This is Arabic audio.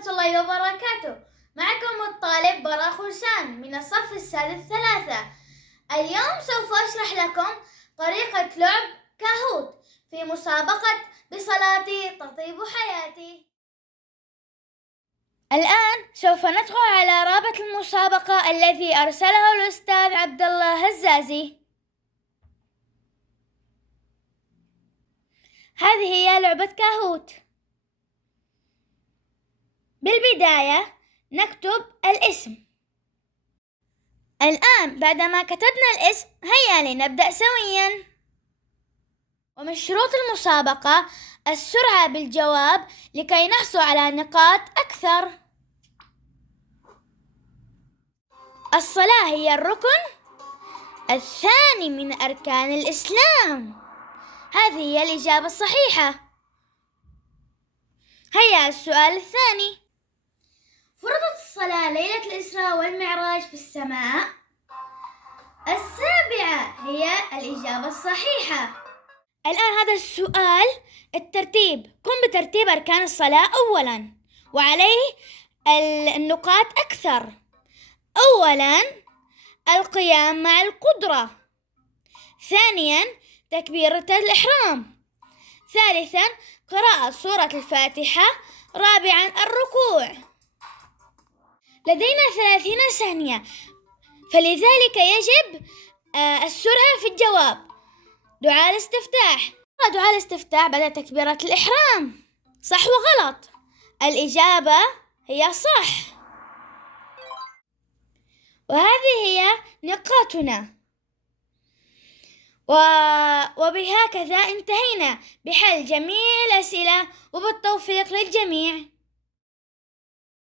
ورحمة الله وبركاته. معكم الطالب براء خرسان من الصف السادس 3. اليوم سوف أشرح لكم طريقة لعب كاهوت في مسابقة بصلاتي تطيب حياتي. الآن سوف ندخل على رابط المسابقة الذي أرسله الأستاذ عبد الله هزازي. هذه هي لعبة كاهوت. بالبداية نكتب الاسم. الآن بعدما كتبنا الاسم هيا لنبدأ سويا. ومن شروط المسابقة السرعة بالجواب لكي نحصل على نقاط أكثر. الصلاة هي الركن الثاني من أركان الإسلام. هذه هي الإجابة الصحيحة. هيا السؤال الثاني. فرضت الصلاة ليلة الإسراء والمعراج في السماء. 7 هي الإجابة الصحيحة. الآن هذا السؤال الترتيب. قم بترتيب أركان الصلاة أولا وعليه النقاط أكثر. أولا القيام مع القدرة. ثانيا تكبيرة الإحرام. ثالثا قراءة سورة الفاتحة. رابعا الركوع. لدينا 30 ثانية فلذلك يجب السرعة في الجواب. دعاء الاستفتاح. دعاء الاستفتاح بعد تكبيرة الإحرام. صح وغلط؟ الإجابة هي صح. وهذه هي نقاطنا. وبهكذا انتهينا بحل جميع الأسئلة وبالتوفيق للجميع.